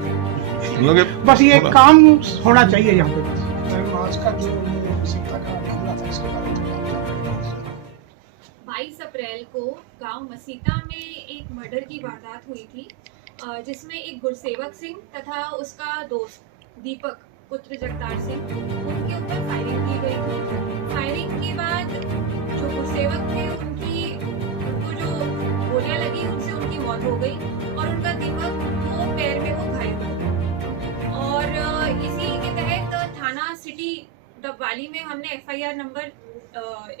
बात है। बस ये काम होना चाहिए यहाँ पे बस। आज का जो सीता का मामला था इसके बारे में क्या बताएं? 22 अप्रैल को गांव मसीता में एक मर्डर की वारदात हुई थी, जिसमें एक गुरसेवक सिंह तथा उसका दोस्त दीपक पुत्र जगतार सिंह, उनके ऊपर फायरिंग की गई थी। फायरिंग के बाद जो गुरसेवक थे उनको जो गोलियां लगी उनसे उनकी मौत हो गई और उनका दीपक को पैर में वो घायल हो गया। और इसी के तहत थाना सिटी डबवाली में हमने FIR नंबर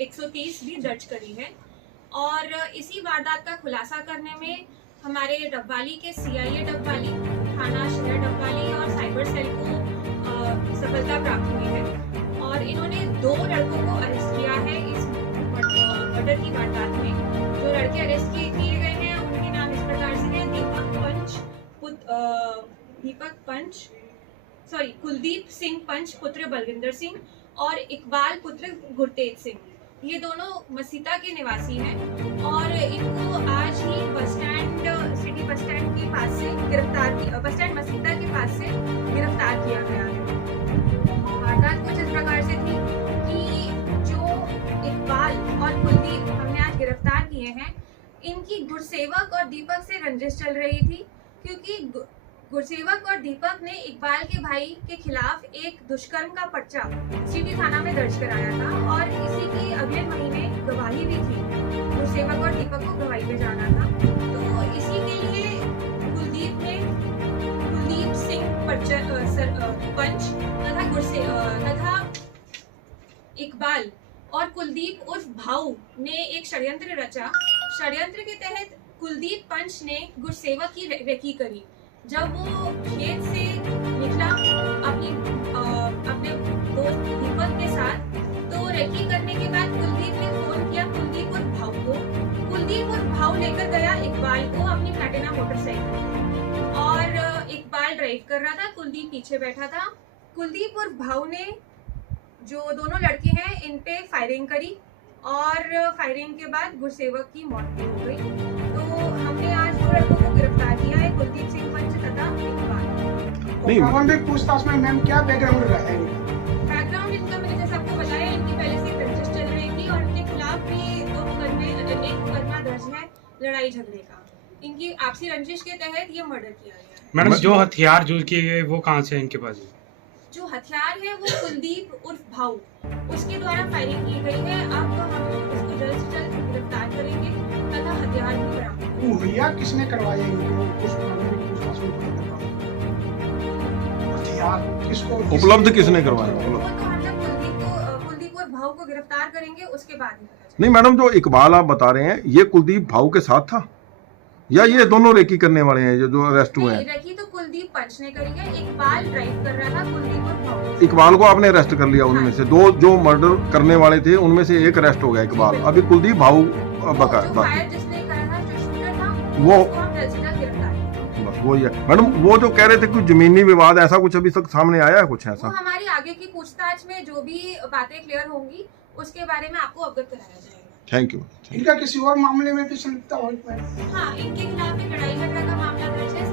130 भी दर्ज करी है। और इसी वारदात का खुलासा करने में हमारे डबवाली के CIA डबवाली, थाना शहर डबवाली और साइबर सेल को सफलता प्राप्त हुई है और इन्होंने 2 लड़कों को अरेस्ट किया है इस मर्डर की वारदात में। जो लड़के अरेस्ट किए गए हैं उनके नाम इस प्रकार से हैं: कुलदीप सिंह पंच पुत्र बलविंदर सिंह और इकबाल पुत्र गुरतेज सिंह। ये दोनों मसीता के निवासी हैं और इनको आज ही सिटी बस स्टैंड के पास से बस स्टैंड मसीता के पास से गिरफ्तार किया गया है। वारदात कुछ इस प्रकार से थी कि जो इकबाल और कुलदीप हमने आज गिरफ्तार किए हैं, इनकी गुरसेवक और दीपक से रंजिश चल रही थी, क्योंकि गुरसेवक और दीपक ने इकबाल के भाई के खिलाफ एक दुष्कर्म का पर्चा सिटी थाना में दर्ज कराया था और इसी की अगले महीने गवाही भी थी। गुरसेवक और दीपक को गवाही पे जाना था, तो इसी के लिए कुलदीप सिंह पंच तथा इकबाल और कुलदीप उर्फ भाऊ ने एक षड्यंत्र रचा। षड्यंत्र के तहत कुलदीप पंच ने गुरसेवक की रेकी करी। जब वो खेत से निकला अपने दोस्त दीपक के साथ, तो रेकी करने के बाद कुलदीप ने फोन किया कुलदीप और भाव को। कुलदीप और भाव लेकर गया इकबाल को अपनी प्लैटिना मोटरसाइकिल और इकबाल ड्राइव कर रहा था, कुलदीप पीछे बैठा था। कुलदीप और भाव ने, जो दोनों लड़के हैं, इन पे फायरिंग करी और फायरिंग के बाद गुरसेवक की मौत भी हो गई। तो हमने आज 2 लड़कों को गिरफ्तार किया है, कुलदीप सिंह पंच तथा इकबाल। प्रारंभिक पूछताछ में मैम क्या बैकग्राउंड रहा है? बैकग्राउंड इनका मैंने जैसे आपको बताया, इनकी पहले से रंजिश चल रही थी और इनके खिलाफ भी एक मुकदमा दर्ज है लड़ाई झगड़े का। इनकी आपसी रंजिश के तहत ये मर्डर किया गया है। मैडम, जो हथियार यूज किए गए वो कहाँ से इनके पास? जो हथियार है वो कुलदीप उर्फ भाऊ, उसके द्वारा फायरिंग की गई है। अब हम उसको जल्द से जल्द गिरफ्तार करेंगे तथा हथियार भी बरामद। मुहैया किसने करवाया इनको? कुछ प्रारंभिक पूछताछ में पता लगा हथियार किसको उपलब्ध किसने करवाया? वो तो हम जब कुलदीप और भाऊ को गिरफ्तार करेंगे उसके बाद ही पता चलेगा। नहीं मैडम, जो इकबाल आप बता रहे हैं, ये कुलदीप भाऊ के साथ था या ये दोनों रेकी करने वाले हैं जो अरेस्ट हुए हैं? रेकी तो कुलदीप पंच ने करी है, इकबाल ड्राइव कर रहा था, कुलदीप और भाऊ। इकबाल को आपने अरेस्ट कर लिया, उनमें से 2 जो मर्डर करने वाले थे उनमें से एक अरेस्ट हो गया इकबाल। अभी कुलदीप भाऊ बका जिसने करा था, जो शूटर था, वो उसको हम जल्द से जल्द गिरफ्तार करेंगे। बस वही है मैडम। वो जो कह रहे थे कुछ जमीनी विवाद, ऐसा कुछ अभी तक सामने आया है कुछ वो ऐसा? हमारी आगे की पूछताछ में जो भी बातें क्लियर होंगी उसके बारे में आपको अवगत कराया जाएगा। Thank you. इनका किसी और मामले में भी संलिप्तता हो? हाँ, इनके खिलाफ एक लड़ाई झगड़ा का मामला दर्ज है